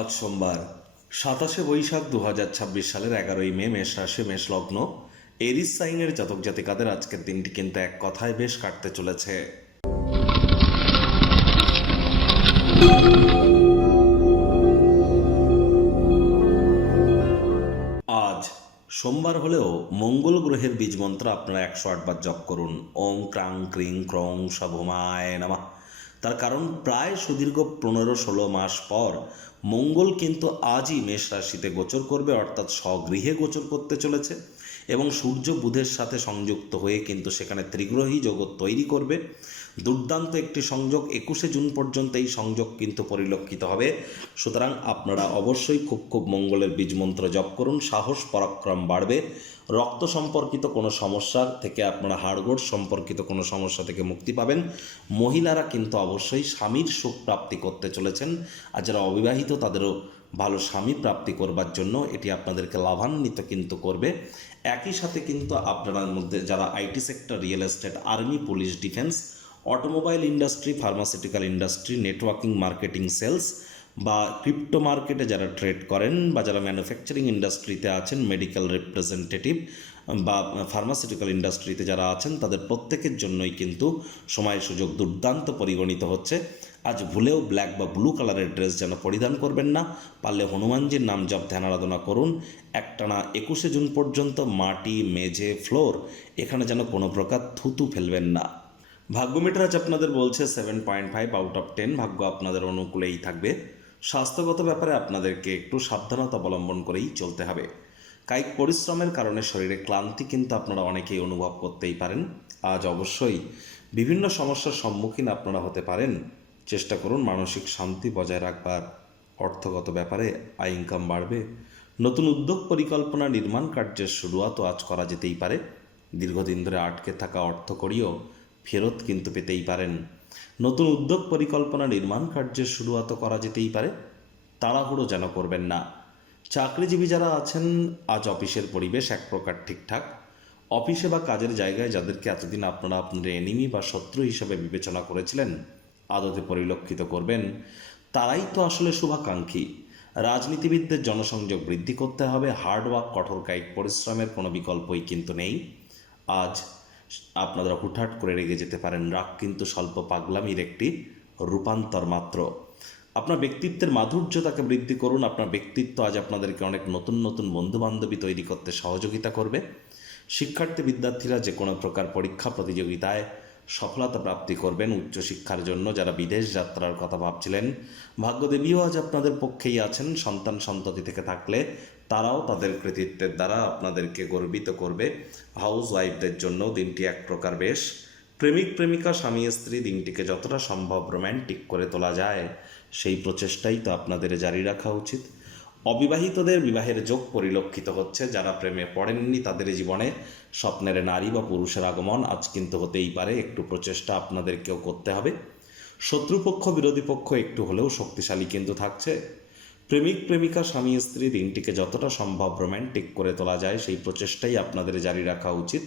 আজ সোমবার ২৭শে বৈশাখ ২০২৬ সালের ১১ই মে, মেষ রাশি, মেষ লগ্ন, এরিস সাইনের জাতক জাতিকাদের আজকের দিনটি কিন্তু এক কথায় বেশ কাটতে চলেছে। আজ সোমবার হলেও মঙ্গল গ্রহের বীজ মন্ত্র আপনারা ১০৮ বার জপ করুন। ওং ক্রাং ক্রিং ক্রং সভমায় নমঃ। তার কারণ প্রায় সুদীর্ঘ ১৫-১৬ মাস পর মঙ্গল কিন্তু আজই মেষ রাশিতে গোচর করবে, অর্থাৎ স্বগৃহে গোচর করতে চলেছে এবং সূর্য বুধের সাথে সংযুক্ত হয়ে কিন্তু সেখানে ত্রিগ্রহী জগৎ তৈরি করবে। দুর্দান্ত একটি সংযোগ, ২১শে জুন পর্যন্ত এই সংযোগ কিন্তু পরিলক্ষিত হবে। সুতরাং আপনারা অবশ্যই খুব মঙ্গলের বীজমন্ত্র জপ করুন। সাহস পরাক্রম বাড়বে। রক্ত সম্পর্কিত কোনো সমস্যা থেকে আপনারা, হাড়গোড় সম্পর্কিত কোনো সমস্যা থেকে মুক্তি পাবেন। মহিলারা কিন্তু অবশ্যই স্বামীর সুখ প্রাপ্তি করতে চলেছেন, আর যারা অবিবাহিত তাদেরও ভালো স্বামী প্রাপ্তি করবার জন্য এটি আপনাদেরকে লাভান্বিত কিন্তু করবে। একই সাথে কিন্তু আপনার মধ্যে যারা IT sector, real estate, army, police, defence, automobile industry, pharmaceutical industry, networking, marketing, sales বা ক্রিপ্টো মার্কেটে যারা ট্রেড করেন বা যারা ম্যানুফ্যাকচারিং ইন্ডাস্ট্রিতে আছেন, মেডিকেল রিপ্রেজেন্টেটিভ বা ফার্মাসিউটিক্যাল ইন্ডাস্ট্রিতে যারা আছেন, তাদের প্রত্যেকের জন্যই কিন্তু সময় সুযোগ দুর্দান্ত পরিগণিত হচ্ছে। আজ ভুলেও ব্ল্যাক বা ব্লু কালারের ড্রেস যেন পরিধান করবেন না। পারলে হনুমানজির নাম জপ ধ্যান আরাধনা করুন। একটানা ২১শে জুন পর্যন্ত মাটি, মেঝে, ফ্লোর এখানে যেন কোনো প্রকার থুতু ফেলবেন না। ভাগ্যমিটার আজ আপনাদের বলছে 7.5 আউট অফ 10। ভাগ্য আপনাদের অনুকূলেই থাকবে। স্বাস্থ্যগত ব্যাপারে আপনাদেরকে একটু সাবধানতা অবলম্বন করেই চলতে হবে। কায়িক পরিশ্রমের কারণে শরীরে ক্লান্তি কিন্তু আপনারা অনেকেই অনুভব করতেই পারেন। আজ অবশ্যই বিভিন্ন সমস্যার সম্মুখীন আপনারা হতে পারেন। চেষ্টা করুন মানসিক শান্তি বজায় রাখবার। অর্থগত ব্যাপারে আয় ইনকাম বাড়বে। নতুন উদ্যোগ, পরিকল্পনা, নির্মাণ কার্যের শুরুয়াতও আজ করা যেতেই পারে। দীর্ঘদিন ধরে আটকে থাকা অর্থকড়িও ফেরত কিন্তু পেতেই পারেন। নতুন উদ্যোগ, পরিকল্পনা, নির্মাণ কার্যের শুরুয়াতও করা যেতেই পারে। তাড়াহুড়ো যেন করবেন না। চাকরিজীবী যারা আছেন, আজ অফিসের পরিবেশ এক প্রকার ঠিকঠাক। অফিসে বা কাজের জায়গায় যাদেরকে এতদিন আপনারা আপনাদের এনিমি বা শত্রু হিসাবে বিবেচনা করেছিলেন, আদতে পরিলক্ষিত করবেন তারাই তো আসলে শুভাকাঙ্ক্ষী। রাজনীতিবিদদের জনসংযোগ বৃদ্ধি করতে হবে। হার্ডওয়ার্ক, কঠোর কায়িক পরিশ্রমের কোনো বিকল্পই কিন্তু নেই। আজ আপনারা হুটহাট করে রেগে যেতে পারেন। রাগ কিন্তু স্বল্প পাগলামির একটি রূপান্তর মাত্র। আপনার ব্যক্তিত্বের মাধুর্যতাকে বৃদ্ধি করুন। আপনার ব্যক্তিত্ব আজ আপনাদেরকে অনেক নতুন নতুন বন্ধুবান্ধবী তৈরি করতে সহযোগিতা করবে। শিক্ষার্থী বিদ্যার্থীরা যে কোনো প্রকার পরীক্ষা প্রতিযোগিতায় সফলতা প্রাপ্তি করবেন। উচ্চশিক্ষার জন্য যারা বিদেশ যাত্রার কথা ভাবছিলেন, ভাগ্যদেবীও আজ আপনাদের পক্ষেই আছেন। সন্তান সন্ততি থেকে থাকলে তারাও তাদের কৃতিত্বের দ্বারা আপনাদেরকে গর্বিত করবে। হাউস ওয়াইফদের জন্য দিনটি এক প্রকার বেশ। প্রেমিক প্রেমিকা, স্বামী স্ত্রী দিনটিকে যতটা সম্ভব রোম্যান্টিক করে তোলা যায় সেই প্রচেষ্টাই তো আপনাদের জারি রাখা উচিত। অবিবাহিতদের বিবাহের যোগ পরিলক্ষিত হচ্ছে। যারা প্রেমে পড়েননি তাদের জীবনে স্বপ্নের নারী বা পুরুষের আগমন আজ কিন্তু হতেই পারে। একটু প্রচেষ্টা আপনাদেরকেও করতে হবে। শত্রুপক্ষ, বিরোধী পক্ষ একটু হলেও শক্তিশালী কিন্তু থাকছে। প্রেমিক প্রেমিকা, স্বামী স্ত্রী দিনটিকে যতটা সম্ভব রোম্যান্টিক করে তোলা যায় সেই প্রচেষ্টাই আপনাদের জারি রাখা উচিত।